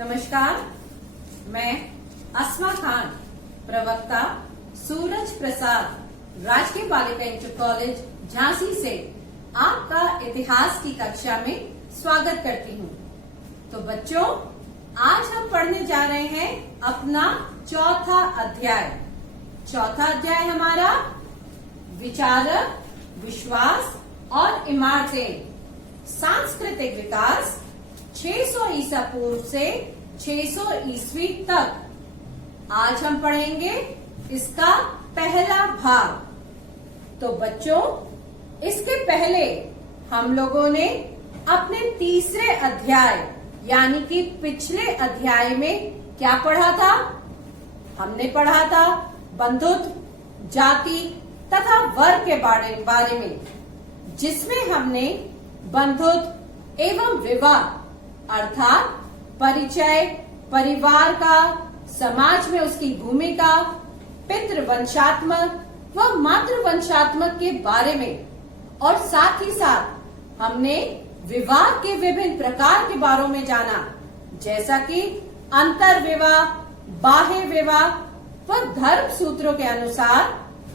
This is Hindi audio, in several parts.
नमस्कार, मैं अस्मा खान, प्रवक्ता सूरज प्रसाद, राजकीय बालिका इंटर कॉलेज झांसी से आपका इतिहास की कक्षा में स्वागत करती हूँ। तो बच्चों, आज हम पढ़ने जा रहे हैं अपना चौथा अध्याय। चौथा अध्याय हमारा विचारक, विश्वास और इमारतें, सांस्कृतिक विकास 600 ईसा पूर्व से 600 ईस्वी तक। आज हम पढ़ेंगे इसका पहला भाग। तो बच्चों, इसके पहले हम लोगों ने अपने तीसरे अध्याय यानी कि पिछले अध्याय में क्या पढ़ा था? हमने पढ़ा था बंधुत्व, जाति तथा वर्ग के बारे में, जिसमें हमने बंधुत्व एवं विवाह अर्थात परिचय, परिवार का, समाज में उसकी भूमिका, पितृवंशात्मक व मातृवंशात्मक के बारे में और साथ ही साथ हमने विवाह के विभिन्न प्रकार के बारे में जाना, जैसा कि अंतर विवाह, बाह्य विवाह व धर्म सूत्रों के अनुसार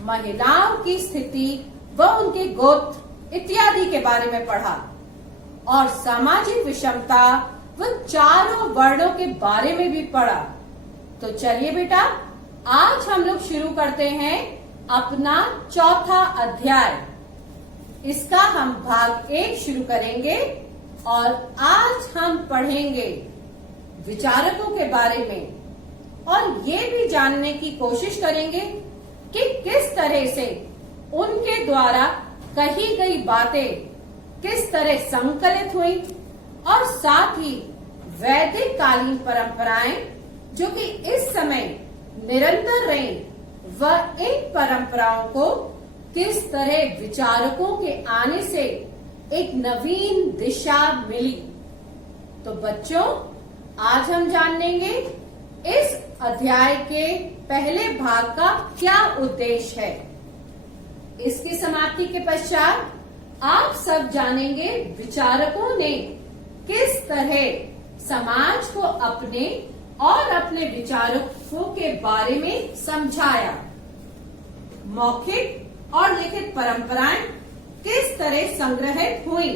महिलाओं की स्थिति व उनके गोत्र इत्यादि के बारे में पढ़ा और सामाजिक विषमता व चारों वर्णों के बारे में भी पढ़ा। तो चलिए बेटा, आज हम लोग शुरू करते हैं अपना चौथा अध्याय। इसका हम भाग 1 शुरू करेंगे और आज हम पढ़ेंगे विचारकों के बारे में और ये भी जानने की कोशिश करेंगे कि किस तरह से उनके द्वारा कही गई बातें किस तरह संकलित हुई और साथ ही वैदिक कालीन परंपराएं जो कि इस समय निरंतर रही व इन परंपराओं को किस तरह विचारकों के आने से एक नवीन दिशा मिली। तो बच्चों, आज हम जानेंगे इस अध्याय के पहले भाग का क्या उद्देश्य है। इसकी समाप्ति के पश्चात आप सब जानेंगे विचारकों ने किस तरह समाज को अपने और अपने विचारकों के बारे में समझाया। मौखिक और लिखित परंपराएं किस तरह संग्रहित हुई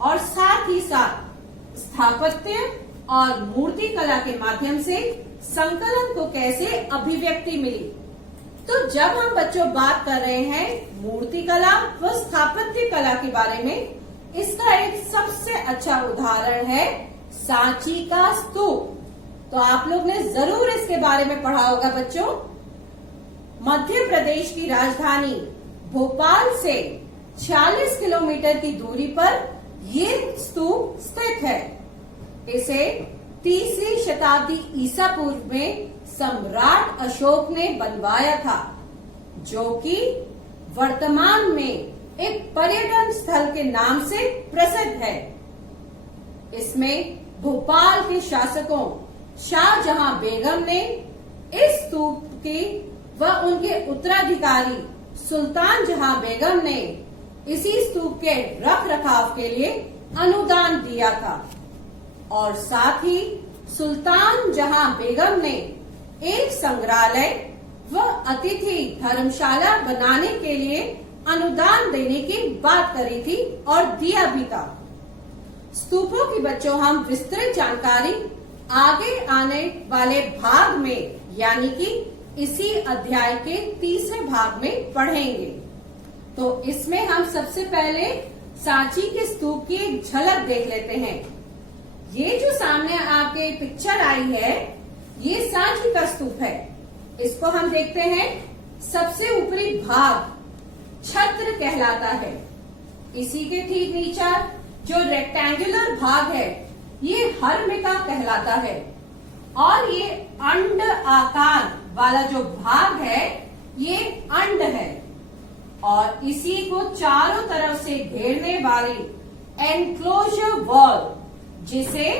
और साथ ही साथ स्थापत्य और मूर्ति कला के माध्यम से संकलन को कैसे अभिव्यक्ति मिली। तो जब हम बच्चों बात कर रहे हैं मूर्ति कला व स्थापत्य कला के बारे में, इसका एक सबसे अच्छा उदाहरण है सांची का स्तूप। तो आप लोग ने जरूर इसके बारे में पढ़ा होगा बच्चों। मध्य प्रदेश की राजधानी भोपाल से 46 किलोमीटर की दूरी पर ये स्तूप स्थित है। इसे 3वीं शताब्दी ईसा पूर्व में सम्राट अशोक ने बनवाया था, जो कि वर्तमान में एक पर्यटन स्थल के नाम से प्रसिद्ध है। इसमें भोपाल के शासकों शाहजहां बेगम ने इस स्तूप की व उनके उत्तराधिकारी सुल्तान जहां बेगम ने इसी स्तूप के रख रखाव के लिए अनुदान दिया था और साथ ही सुल्तान जहां बेगम ने एक संग्रहालय व अतिथि धर्मशाला बनाने के लिए अनुदान देने की बात करी थी और दिया भी था। स्तूपों की बच्चों हम विस्तृत जानकारी आगे आने वाले भाग में यानी कि इसी अध्याय के तीसरे भाग में पढ़ेंगे। तो इसमें हम सबसे पहले सांची के स्तूप की एक झलक देख लेते हैं। ये जो सामने आपके पिक्चर आई है, ये सांची का स्तूप है। इसको हम देखते हैं, सबसे ऊपरी भाग छत्र कहलाता है। इसी के ठीक नीचे जो रेक्टेंगुलर भाग है, ये हर्मिका कहलाता है और ये अंड आकार वाला जो भाग है, ये अंड है और इसी को चारों तरफ से घेरने वाली एनक्लोजर वॉल, जिसे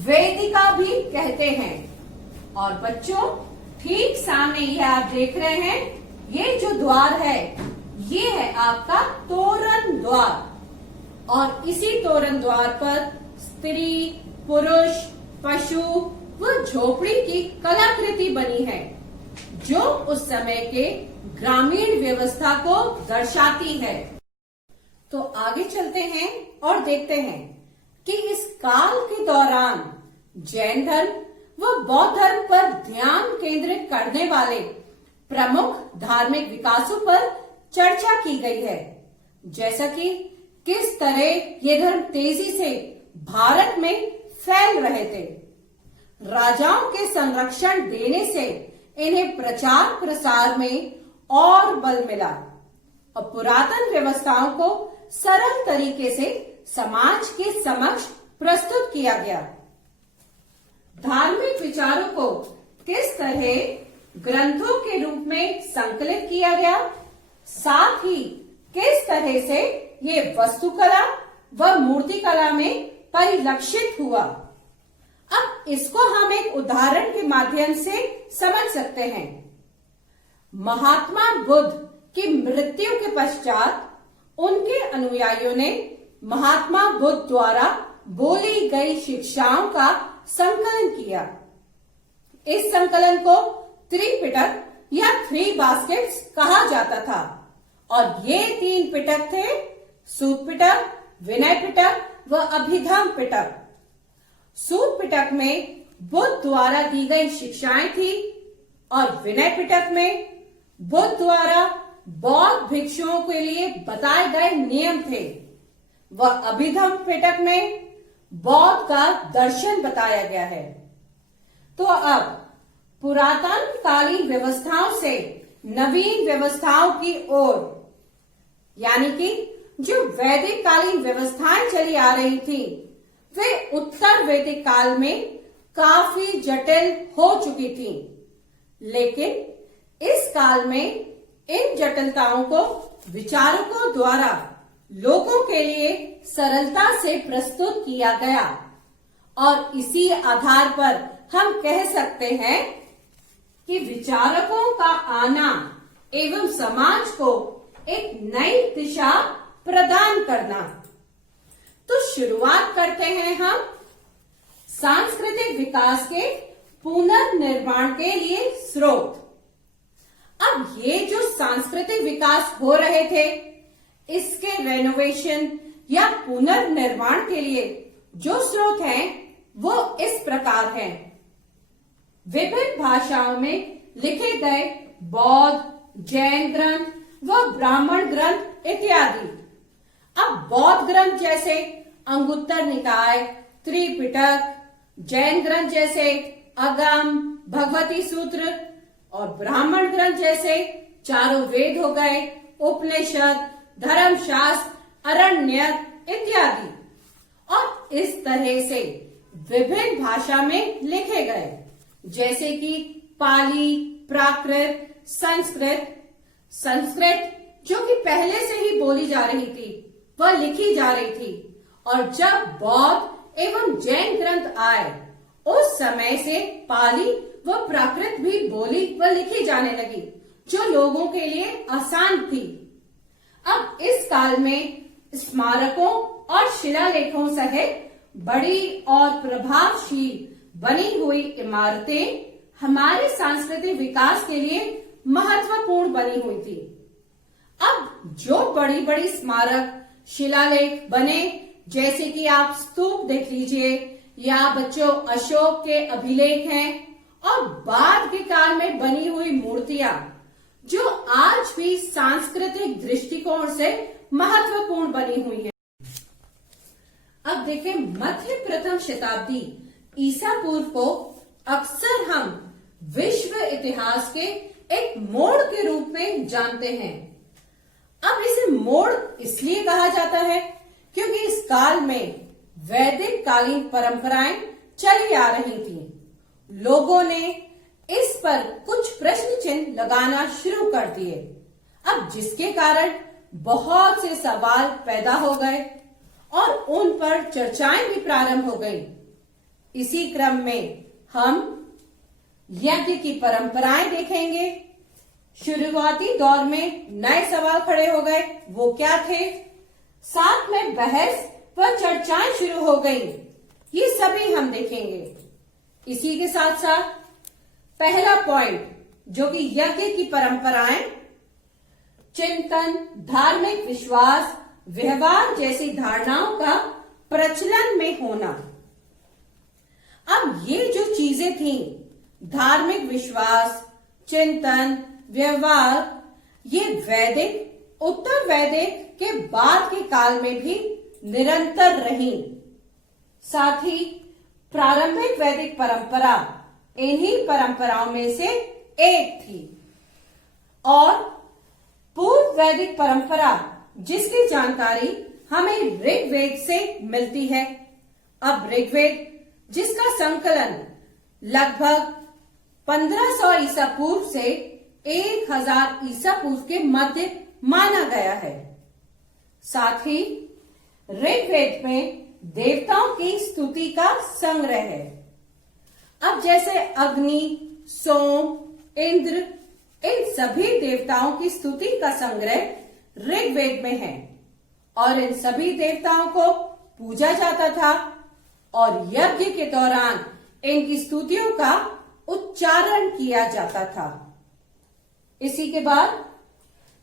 वेदिका भी कहते हैं। और बच्चों, ठीक सामने ये आप देख रहे हैं, ये जो द्वार है, ये है आपका तोरण द्वार और इसी तोरण द्वार पर स्त्री, पुरुष पशु व झोपड़ी की कलाकृति बनी है, जो उस समय के ग्रामीण व्यवस्था को दर्शाती है। तो आगे चलते हैं और देखते हैं कि इस काल के दौरान जैन धर्म व बौद्ध धर्म पर ध्यान केंद्रित करने वाले प्रमुख धार्मिक विकासों पर चर्चा की गई है, जैसा कि किस तरह ये धर्म तेजी से भारत में फैल रहे थे, राजाओं के संरक्षण देने से इन्हें प्रचार प्रसार में और बल मिला और पुरातन व्यवस्थाओं को सरल तरीके से समाज के समक्ष प्रस्तुत किया गया। धार्मिक विचारों को किस तरह ग्रंथों के रूप में संकलित किया गया, साथ ही किस तरह से ये वास्तुकला व मूर्तिकला में परिलक्षित हुआ। अब इसको हम एक उदाहरण के माध्यम से समझ सकते हैं। महात्मा बुद्ध की मृत्यु के पश्चात उनके अनुयायियों ने महात्मा बुद्ध द्वारा बोली गई शिक्षाओं का संकलन किया। इस संकलन को त्रिपिटक या थ्री बास्केट्स कहा जाता था और ये 3 पिटक थे, सूत पिटक, विनय पिटक व अभिधम पिटक। सूत पिटक में बुद्ध द्वारा दी गई शिक्षाएं थी और विनय पिटक में बुद्ध द्वारा बौद्ध भिक्षुओं के लिए बताए गए नियम थे व अभिधम पिटक में बौद्ध का दर्शन बताया गया है। तो अब पुरातन कालीन व्यवस्थाओं से नवीन व्यवस्थाओं की ओर, यानी कि जो वैदिक कालीन व्यवस्थाएं चली आ रही थी, वे उत्तर वैदिक काल में काफी जटिल हो चुकी थी। लेकिन इस काल में इन जटिलताओं को विचारकों द्वारा लोगों के लिए सरलता से प्रस्तुत किया गया और इसी आधार पर हम कह सकते हैं कि विचारकों का आना एवं समाज को एक नई दिशा प्रदान करना। तो शुरुआत करते हैं हम सांस्कृतिक विकास के पुनर्निर्माण के लिए स्रोत। अब ये जो सांस्कृतिक विकास हो रहे थे, इसके रेनोवेशन या पुनर्निर्माण के लिए जो स्रोत हैं, वो इस प्रकार हैं। विभिन्न भाषाओं में लिखे गए बौद्ध, जैन ग्रंथ व ब्राह्मण ग्रंथ इत्यादि। अब बौद्ध ग्रंथ जैसे अंगुत्तर निकाय, त्रिपिटक, जैन ग्रंथ जैसे अगम, भगवती सूत्र और ब्राह्मण ग्रंथ जैसे चारों वेद हो गए, उपनिषद, धर्मशास्त्र, अरण्यक इत्यादि, और इस तरह से विभिन्न भाषा में लिखे गए, जैसे कि पाली, प्राकृत, संस्कृत जो कि पहले से ही बोली जा रही थी, वह लिखी जा रही थी, और जब बौद्ध एवं जैन ग्रंथ आए, उस समय से पाली व प्राकृत भी बोली व लिखी जाने लगी, जो लोगों के लिए आसान थी। अब इस काल में स्मारकों और शिलालेखों सहित बड़ी और प्रभावशील बनी हुई इमारतें हमारे सांस्कृतिक विकास के लिए महत्वपूर्ण बनी हुई थी। अब जो बड़ी बड़ी स्मारक शिलालेख बने, जैसे कि आप स्तूप देख लीजिए या बच्चों अशोक के अभिलेख हैं, और बाद के काल में बनी हुई मूर्तियां जो आज भी सांस्कृतिक दृष्टिकोण से महत्वपूर्ण बनी हुई है। अब देखें, मध्य प्रथम शताब्दी ईसा पूर्व को अक्सर हम विश्व इतिहास के एक मोड़ के रूप में जानते हैं। अब इसे मोड़ इसलिए कहा जाता है क्योंकि इस काल में वैदिक कालीन परंपराएं चली आ रही थीं। लोगों ने इस पर कुछ प्रश्न चिन्ह लगाना शुरू कर दिए, अब जिसके कारण बहुत से सवाल पैदा हो गए और उन पर चर्चाएं भी प्रारंभ हो गई। इसी क्रम में हम यज्ञ की परंपराएं देखेंगे। शुरुआती दौर में नए सवाल खड़े हो गए, वो क्या थे? साथ में बहस व चर्चाएं शुरू हो गई, ये सभी हम देखेंगे। इसी के साथ साथ पहला पॉइंट जो कि यज्ञ की परंपराएं, चिंतन, धार्मिक विश्वास, व्यवहार जैसी धारणाओं का प्रचलन में होना। अब ये जो चीजें थी, धार्मिक विश्वास, चिंतन, व्यवहार, ये वैदिक, उत्तर वैदिक के बाद के काल में भी निरंतर रही। साथ ही प्रारंभिक वैदिक परंपरा इन्हीं परंपराओं में से एक थी और पूर्व वैदिक परंपरा जिसकी जानकारी हमें ऋग्वेद से मिलती है। अब ऋग्वेद जिसका संकलन लगभग 1500 ईसा पूर्व से 1000 ईसा पूर्व के मध्य माना गया है। साथ ही ऋग्वेद में देवताओं की स्तुति का संग्रह है। अब जैसे अग्नि, सोम, इंद्र, इन सभी देवताओं की स्तुति का संग्रह ऋग्वेद में है और इन सभी देवताओं को पूजा जाता था और यज्ञ के दौरान इनकी स्तुतियों का उच्चारण किया जाता था। इसी के बाद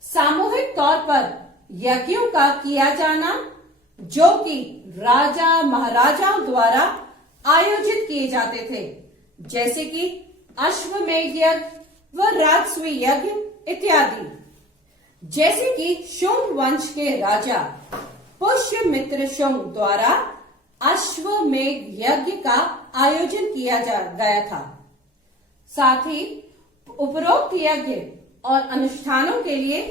सामूहिक तौर पर यज्ञों का किया जाना, जो कि राजा महाराजाओं द्वारा आयोजित किए जाते थे, जैसे कि अश्वमेध यज्ञ व राजस्वी यज्ञ इत्यादि। जैसे कि शुंग वंश के राजा पुष्यमित्र शुंग द्वारा अश्वमेध यज्ञ का आयोजन किया गया था। साथ ही उपरोक्त यज्ञ और अनुष्ठानों के लिए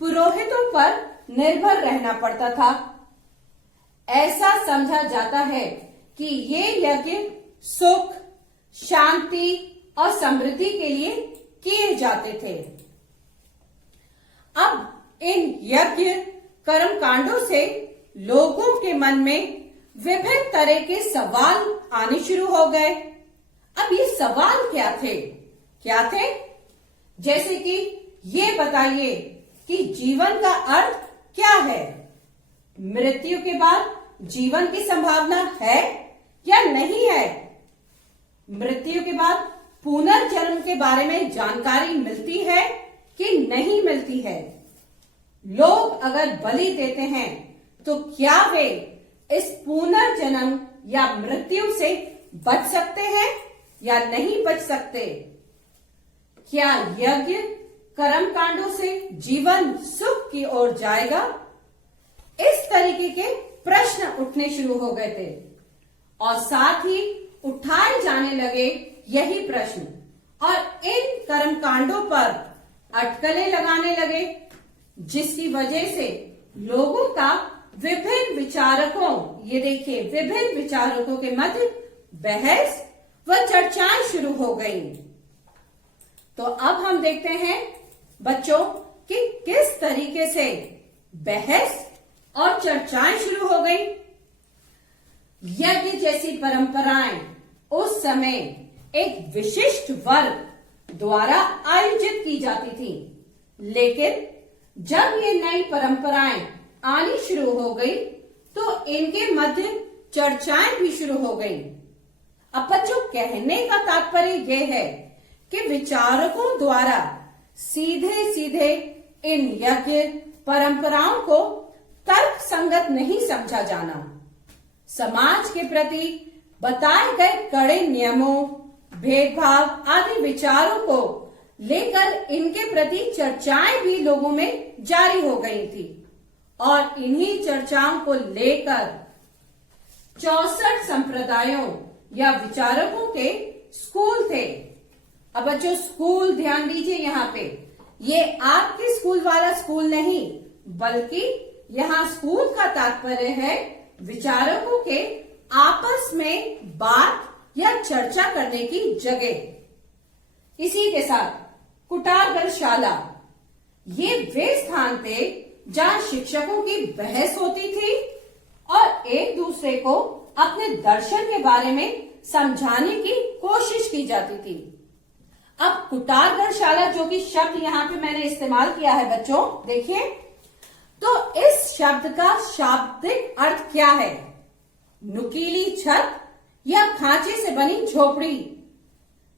पुरोहितों पर निर्भर रहना पड़ता था। ऐसा समझा जाता है कि ये यज्ञ सुख, शांति और समृद्धि के लिए किए जाते थे। अब इन यज्ञ कर्म कांडों से लोगों के मन में विभिन्न तरह के सवाल आने शुरू हो गए। अब ये सवाल क्या थे? जैसे कि ये बताइए कि जीवन का अर्थ क्या है? मृत्यु के बाद जीवन की संभावना है या नहीं है? मृत्यु के बाद पुनर्जन्म के बारे में जानकारी मिलती है कि नहीं मिलती है? लोग अगर बलि देते हैं तो क्या वे इस पुनर्जन्म या मृत्यु से बच सकते हैं या नहीं बच सकते? क्या यज्ञ कर्म कांडों से जीवन सुख की ओर जाएगा? इस तरीके के प्रश्न उठने शुरू हो गए थे और साथ ही उठाए जाने लगे यही प्रश्न और इन कर्म कांडों पर अटकलें लगाने लगे, जिसकी वजह से लोगों का विभिन्न विचारकों के मध्य बहस व चर्चाएं शुरू हो गई। तो अब हम देखते हैं बच्चों कि किस तरीके से बहस और चर्चाएं शुरू हो गई। यज्ञ जैसी परंपराएं उस समय एक विशिष्ट वर्ग द्वारा आयोजित की जाती थी, लेकिन जब ये नई परंपराएं आनी शुरू हो गई तो इनके मध्य चर्चाएं भी शुरू हो गई। अब बच्चों, कहने का तात्पर्य यह है कि विचारकों द्वारा सीधे सीधे इन यज्ञ परंपराओं को तर्क संगत नहीं समझा जाना। समाज के प्रति बताए गए कड़े नियमों, भेदभाव आदि विचारों को लेकर इनके प्रति चर्चाएं भी लोगों में जारी हो गई थी और इन्हीं चर्चाओं को लेकर 64 संप्रदायों या विचारकों के स्कूल थे। अब बच्चों, स्कूल ध्यान दीजिए, यहाँ पे ये आपके स्कूल वाला स्कूल नहीं, बल्कि यहाँ स्कूल का तात्पर्य है विचारकों के आपस में बात या चर्चा करने की जगह। इसी के साथ कुटारगरशाला, ये वे स्थान थे जहां शिक्षकों की बहस होती थी और एक दूसरे को अपने दर्शन के बारे में समझाने की कोशिश की जाती थी। अब कुटारगरशाला जो कि शब्द यहाँ पे मैंने इस्तेमाल किया है बच्चों, देखिए, तो इस शब्द का शाब्दिक अर्थ क्या है? नुकीली छत या खांचे से बनी झोपड़ी।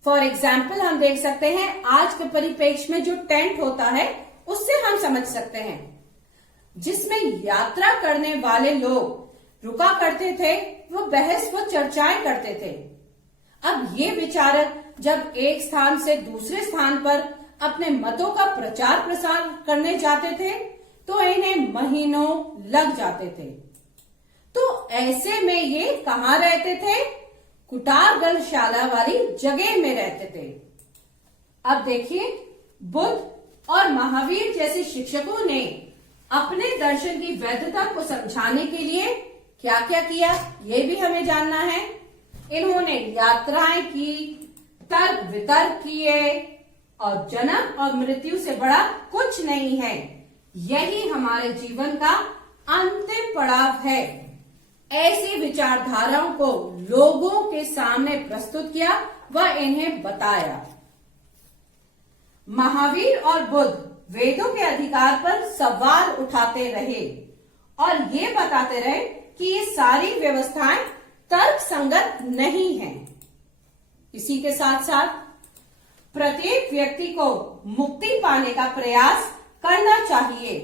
फॉर एग्जाम्पल हम देख सकते हैं आज के परिप्रेक्ष्य में जो टेंट होता है उससे हम समझ सकते हैं, जिसमें यात्रा करने वाले लोग रुका करते थे, वो बहस व चर्चाएं करते थे। अब ये विचारक जब एक स्थान से दूसरे स्थान पर अपने मतों का प्रचार प्रसार करने जाते थे तो इन्हें महीनों लग जाते थे। तो ऐसे में ये कहाँ रहते थे? कुटार गलशाला वाली जगह में रहते थे। अब देखिए, बुद्ध और महावीर जैसे शिक्षकों ने अपने दर्शन की वैधता को समझाने के लिए क्या क्या किया, ये भी हमें जानना है। इन्होंने यात्राएं की, तर्क वितर्क किए, और जन्म और मृत्यु से बड़ा कुछ नहीं है। यही हमारे जीवन का अंतिम पड़ाव है। ऐसी विचारधाराओं को लोगों के सामने प्रस्तुत किया व इन्हें बताया। महावीर और बुद्ध वेदों के अधिकार पर सवाल उठाते रहे और ये बताते रहे कि ये सारी व्यवस्थाएं तर्क संगत नहीं हैं। इसी के साथ साथ प्रत्येक व्यक्ति को मुक्ति पाने का प्रयास करना चाहिए।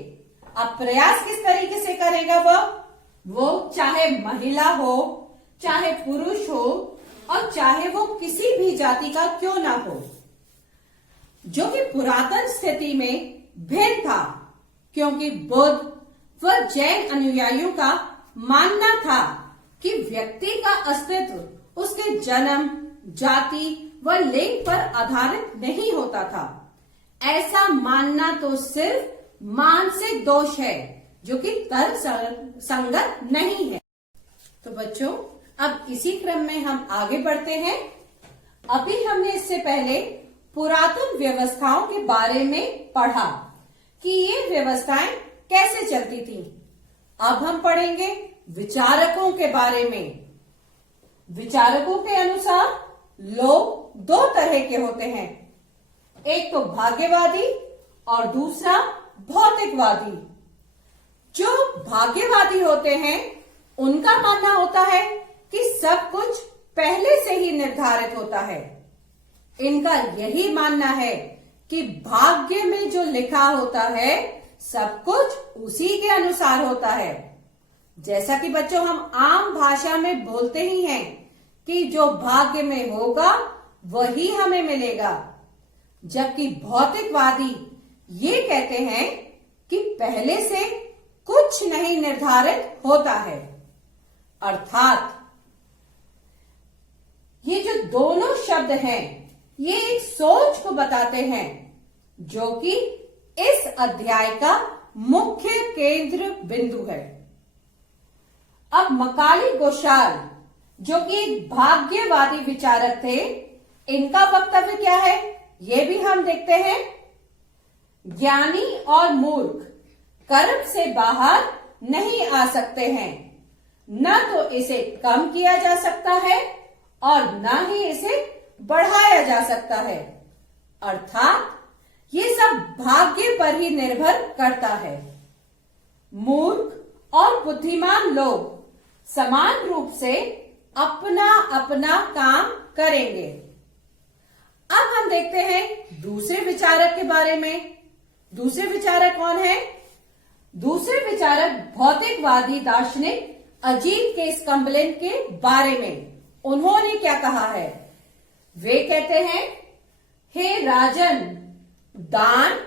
अब प्रयास किस तरीके से करेगा वो चाहे महिला हो, चाहे पुरुष हो, और चाहे वो किसी भी जाति का क्यों ना हो, जो कि पुरातन स्थिति में भिन्न था, क्योंकि बुद्ध व जैन अनुयायियों का मानना था कि व्यक्ति का अस्तित्व उसके जन्म, जाति व लिंग पर आधारित नहीं होता था। ऐसा मानना तो सिर्फ मानसिक दोष है, जो कि तर्क संगत नहीं है। तो बच्चों, अब इसी क्रम में हम आगे बढ़ते हैं। अभी हमने इससे पहले पुरातन व्यवस्थाओं के बारे में पढ़ा कि ये व्यवस्थाएं कैसे चलती थी। अब हम पढ़ेंगे विचारकों के बारे में। विचारकों के अनुसार लोग दो तरह के होते हैं, एक तो भाग्यवादी और दूसरा भौतिकवादी। जो भाग्यवादी होते हैं उनका मानना होता है कि सब कुछ पहले से ही निर्धारित होता है। इनका यही मानना है कि भाग्य में जो लिखा होता है सब कुछ उसी के अनुसार होता है। जैसा कि बच्चों हम आम भाषा में बोलते ही हैं कि जो भाग्य में होगा वही हमें मिलेगा, जबकि भौतिकवादी ये कहते हैं कि पहले से कुछ नहीं निर्धारित होता है। अर्थात ये जो दोनों शब्द हैं ये एक सोच को बताते हैं, जो कि इस अध्याय का मुख्य केंद्र बिंदु है। अब मकाली गोशाल, जो कि एक भाग्यवादी विचारक थे, इनका वक्तव्य क्या है ये भी हम देखते हैं। ज्ञानी और मूर्ख कर्म से बाहर नहीं आ सकते हैं, न तो इसे कम किया जा सकता है और न ही इसे बढ़ाया जा सकता है। अर्थात ये सब भाग्य पर ही निर्भर करता है। मूर्ख और बुद्धिमान लोग समान रूप से अपना अपना काम करेंगे। अब हम देखते हैं दूसरे विचारक के बारे में। दूसरे विचारक कौन है? दूसरे विचारक भौतिकवादी दार्शनिक अजीत के स्कम्बलिन के बारे में। उन्होंने क्या कहा है? वे कहते हैं, हे राजन, दान,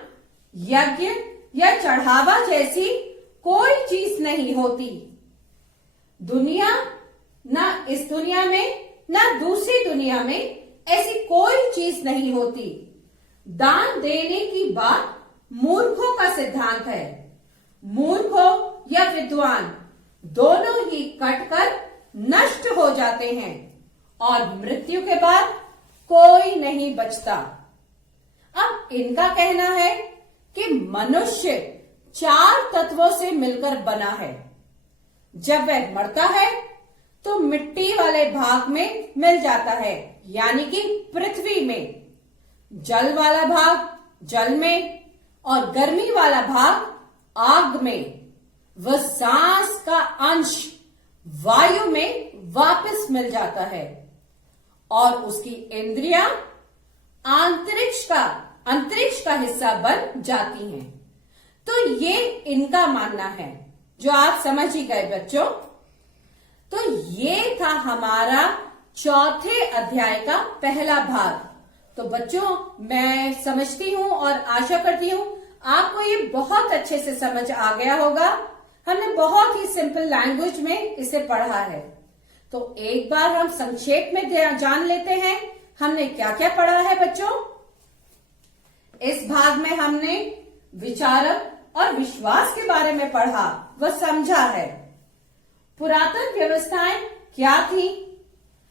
यज्ञ या चढ़ावा जैसी कोई चीज नहीं होती। दुनिया, ना इस दुनिया में ना दूसरी दुनिया में ऐसी कोई चीज नहीं होती। दान देने की बात मूर्खों का सिद्धांत है। मूर्ख हो या विद्वान, दोनों ही कटकर नष्ट हो जाते हैं और मृत्यु के बाद कोई नहीं बचता। अब इनका कहना है कि मनुष्य 4 तत्वों से मिलकर बना है। जब वह मरता है तो मिट्टी वाले भाग में मिल जाता है, यानी कि पृथ्वी में। जल वाला भाग जल में और गर्मी वाला भाग आग में। वह सांस का अंश वायु में वापस मिल जाता है और उसकी इंद्रियां अंतरिक्ष का हिस्सा बन जाती हैं। तो ये इनका मानना है, जो आप समझ ही गए बच्चों। तो ये था हमारा चौथे अध्याय का पहला भाग। तो बच्चों, मैं समझती हूं और आशा करती हूं आपको ये बहुत अच्छे से समझ आ गया होगा। हमने बहुत ही सिंपल लैंग्वेज में इसे पढ़ा है। तो एक बार हम संक्षेप में जान लेते हैं हमने क्या क्या पढ़ा है बच्चों। इस भाग में हमने विचारक और विश्वास के बारे में पढ़ा व समझा है। पुरातन व्यवस्थाएं क्या थी?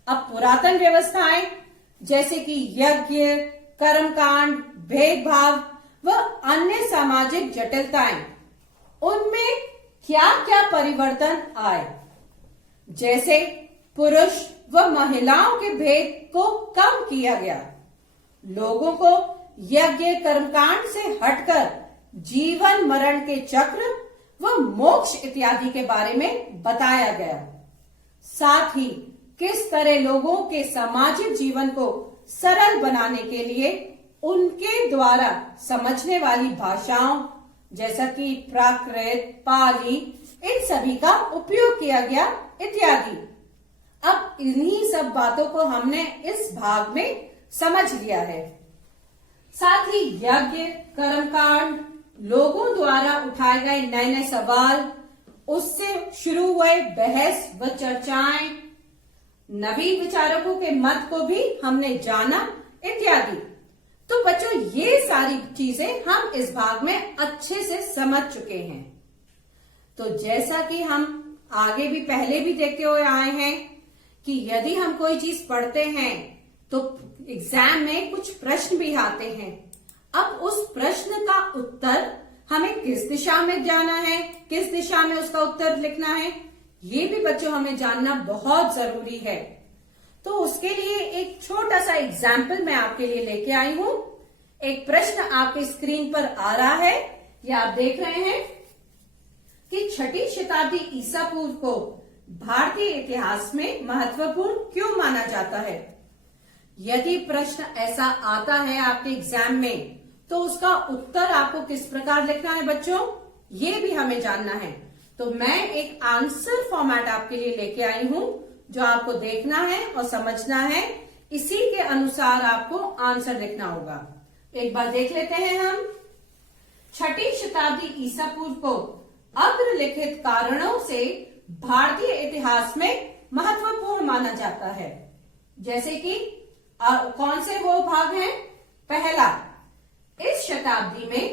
अब पुरातन व्यवस्थाएं जैसे कि यज्ञ, कर्मकांड, भेदभाव व अन्य सामाजिक जटिलताएं, उनमें क्या क्या परिवर्तन आए? जैसे पुरुष व महिलाओं के भेद को कम किया गया, लोगों को यज्ञ कर्मकांड से हटकर जीवन मरण के चक्र व मोक्ष इत्यादि के बारे में बताया गया। साथ ही किस तरह लोगों के सामाजिक जीवन को सरल बनाने के लिए उनके द्वारा समझने वाली भाषाओं जैसा कि प्राकृत, पाली, इन सभी का उपयोग किया गया इत्यादि। अब इन्हीं सब बातों को हमने इस भाग में समझ लिया है। साथ ही यज्ञ, कर्मकांड, लोगों द्वारा उठाए गए नए नए सवाल, उससे शुरू हुए बहस व चर्चाएं, नवीन विचारकों के मत को भी हमने जाना इत्यादि। तो बच्चों, ये सारी चीजें हम इस भाग में अच्छे से समझ चुके हैं। तो जैसा कि हम आगे भी पहले भी देखते हुए आए हैं कि यदि हम कोई चीज पढ़ते हैं तो एग्जाम में कुछ प्रश्न भी आते हैं। अब उस प्रश्न का उत्तर हमें किस दिशा में जाना है, किस दिशा में उसका उत्तर लिखना है, ये भी बच्चों हमें जानना बहुत जरूरी है। तो उसके लिए एक छोटा सा एग्जाम्पल मैं आपके लिए लेके आई हूं। एक प्रश्न आपके स्क्रीन पर आ रहा है, ये आप देख रहे हैं कि 6ठी शताब्दी ईसा पूर्व को भारतीय इतिहास में महत्वपूर्ण क्यों माना जाता है। यदि प्रश्न ऐसा आता है आपके एग्जाम में तो उसका उत्तर आपको किस प्रकार लिखना है बच्चों, ये भी हमें जानना है। तो मैं एक आंसर फॉर्मेट आपके लिए लेके आई हूं जो आपको देखना है और समझना है। इसी के अनुसार आपको आंसर लिखना होगा। एक बार देख लेते हैं हम। 6ठी शताब्दी ईसा पूर्व को अग्रलिखित कारणों से भारतीय इतिहास में महत्वपूर्ण माना जाता है। जैसे कि कौन से वो भाग हैं? पहला, इस शताब्दी में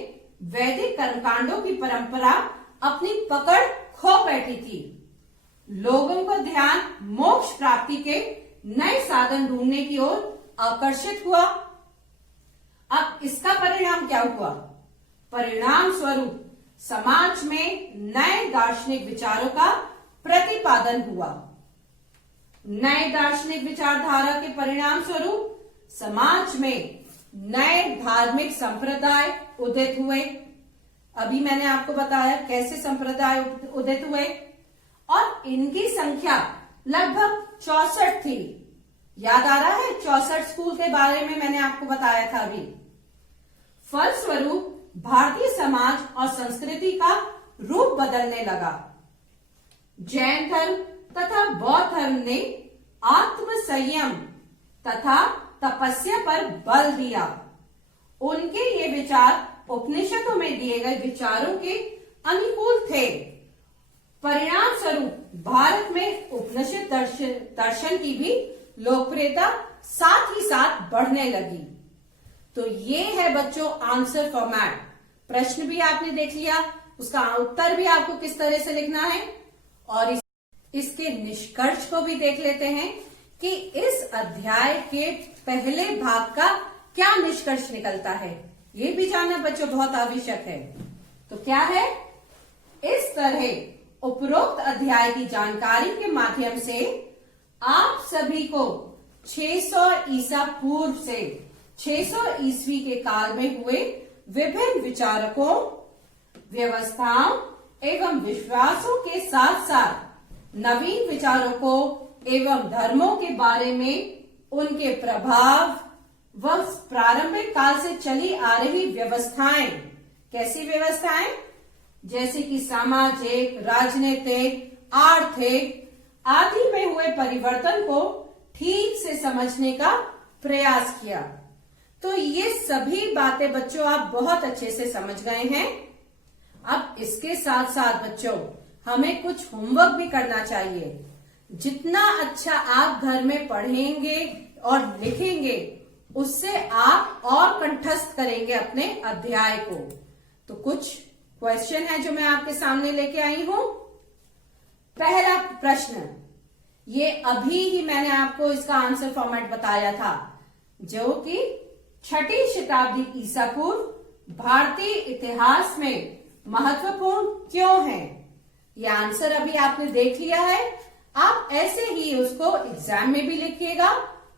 वैदिक कर्मकांडों की परंपरा अपनी पकड़ खो बैठी थी। लोगों का ध्यान मोक्ष प्राप्ति के नए साधन ढूंढने की ओर आकर्षित हुआ। अब इसका परिणाम क्या हुआ? परिणाम स्वरूप समाज में नए दार्शनिक विचारों का प्रतिपादन हुआ। नए दार्शनिक विचारधारा के परिणाम स्वरूप समाज में नए धार्मिक संप्रदाय उदित हुए। अभी मैंने आपको बताया कैसे संप्रदाय उदित हुए और इनकी संख्या लगभग 64 थी। याद आ रहा है 64 स्कूल के बारे में मैंने आपको बताया था अभी। फलस्वरूप भारतीय समाज और संस्कृति का रूप बदलने लगा। जैन धर्म तथा बौद्ध धर्म ने आत्म संयम तथा तपस्या पर बल दिया। उनके ये विचार उपनिषदों में दिए गए विचारों के अनुकूल थे। परिणाम स्वरूप भारत में उपनिषद दर्शन की भी लोकप्रियता साथ ही साथ बढ़ने लगी। तो ये है बच्चों आंसर फॉर्मेट। प्रश्न भी आपने देख लिया, उसका उत्तर भी आपको किस तरह से लिखना है और इसके निष्कर्ष को भी देख लेते हैं कि इस अध्याय के पहले भाग का क्या निष्कर्ष निकलता है। ये भी जानना बच्चों बहुत आवश्यक है। तो क्या है? इस तरह उपरोक्त अध्याय की जानकारी के माध्यम से आप सभी को 600 ईसा पूर्व से 600 ईस्वी के काल में हुए विभिन्न विचारकों, व्यवस्थाओं एवं विश्वासों के साथ साथ नवीन विचारों को एवं धर्मों के बारे में उनके प्रभाव व प्रारंभिक काल से चली आ रही व्यवस्थाएं, कैसी व्यवस्थाएं, जैसे कि सामाजिक, राजनीतिक, आर्थिक आदि में हुए परिवर्तन को ठीक से समझने का प्रयास किया। तो ये सभी बातें बच्चों आप बहुत अच्छे से समझ गए हैं। अब इसके साथ साथ बच्चों हमें कुछ होमवर्क भी करना चाहिए। जितना अच्छा आप घर में पढ़ेंगे और लिखेंगे उससे आप और कंठस्थ करेंगे अपने अध्याय को। तो कुछ क्वेश्चन है जो मैं आपके सामने लेके आई हूं। पहला प्रश्न, ये अभी ही मैंने आपको इसका आंसर फॉर्मेट बताया था, जो कि 6ठी शताब्दी ईसा पूर्व भारतीय इतिहास में महत्वपूर्ण क्यों है। ये आंसर अभी आपने देख लिया है। आप ऐसे ही उसको एग्जाम में भी लिखिएगा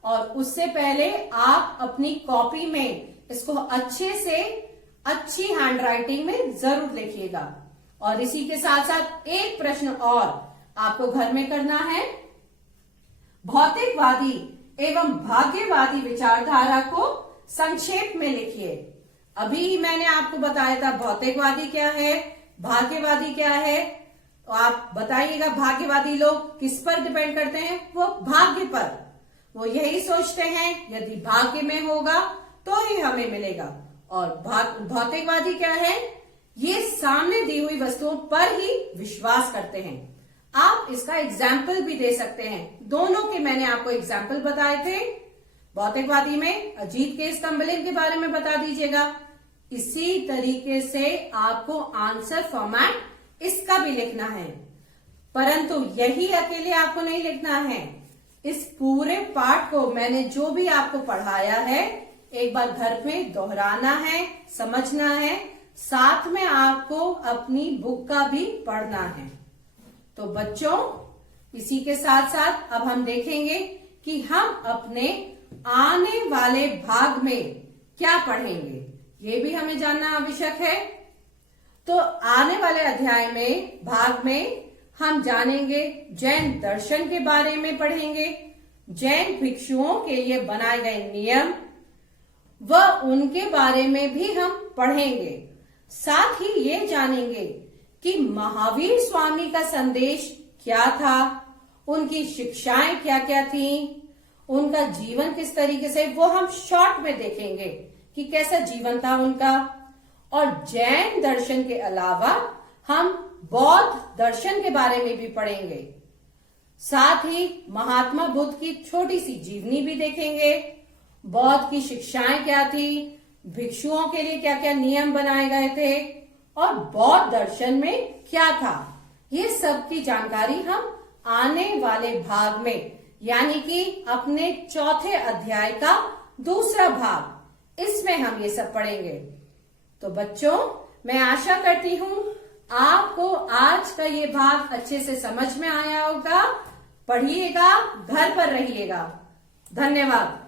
और उससे पहले आप अपनी कॉपी में इसको अच्छे से अच्छी हैंडराइटिंग में जरूर लिखिएगा। और इसी के साथ साथ एक प्रश्न और आपको घर में करना है। भौतिकवादी एवं भाग्यवादी विचारधारा को संक्षेप में लिखिए। अभी ही मैंने आपको बताया था भौतिकवादी क्या है, भाग्यवादी क्या है। तो आप बताइएगा भाग्यवादी लोग किस पर डिपेंड करते हैं, वो भाग्य पर। वो यही सोचते हैं यदि भाग्य में होगा तो ही हमें मिलेगा। और भौतिकवादी क्या है, ये सामने दी हुई वस्तुओं पर ही विश्वास करते हैं। आप इसका एग्जाम्पल भी दे सकते हैं। दोनों के मैंने आपको एग्जाम्पल बताए थे। भौतिकवादी में अजीत के स्तंभलेख के बारे में बता दीजिएगा। इसी तरीके से आपको आंसर फॉर्मेट इसका भी लिखना है, परंतु यही अकेले आपको नहीं लिखना है। इस पूरे पाठ को मैंने जो भी आपको पढ़ाया है एक बार घर में दोहराना है, समझना है, साथ में आपको अपनी बुक का भी पढ़ना है। तो बच्चों इसी के साथ साथ अब हम देखेंगे कि हम अपने आने वाले भाग में क्या पढ़ेंगे, ये भी हमें जानना आवश्यक है। तो आने वाले अध्याय में भाग में हम जानेंगे जैन दर्शन के बारे में पढ़ेंगे, जैन भिक्षुओं के लिए बनाए गए नियम व उनके बारे में भी हम पढ़ेंगे। साथ ही ये जानेंगे कि महावीर स्वामी का संदेश क्या था, उनकी शिक्षाएं क्या क्या थी, उनका जीवन किस तरीके से, वो हम शॉर्ट में देखेंगे कि कैसा जीवन था उनका। और जैन दर्शन के अलावा हम बौद्ध दर्शन के बारे में भी पढ़ेंगे। साथ ही महात्मा बुद्ध की छोटी सी जीवनी भी देखेंगे, बौद्ध की शिक्षाएं क्या थी, भिक्षुओं के लिए क्या क्या नियम बनाए गए थे और बौद्ध दर्शन में क्या था। ये सब की जानकारी हम आने वाले भाग में, यानी कि अपने चौथे अध्याय का दूसरा भाग, इसमें हम ये सब पढ़ेंगे। तो बच्चों मैं आशा करती हूँ आपको आज का ये भाग अच्छे से समझ में आया होगा। पढ़िएगा, घर पर रहिएगा। धन्यवाद।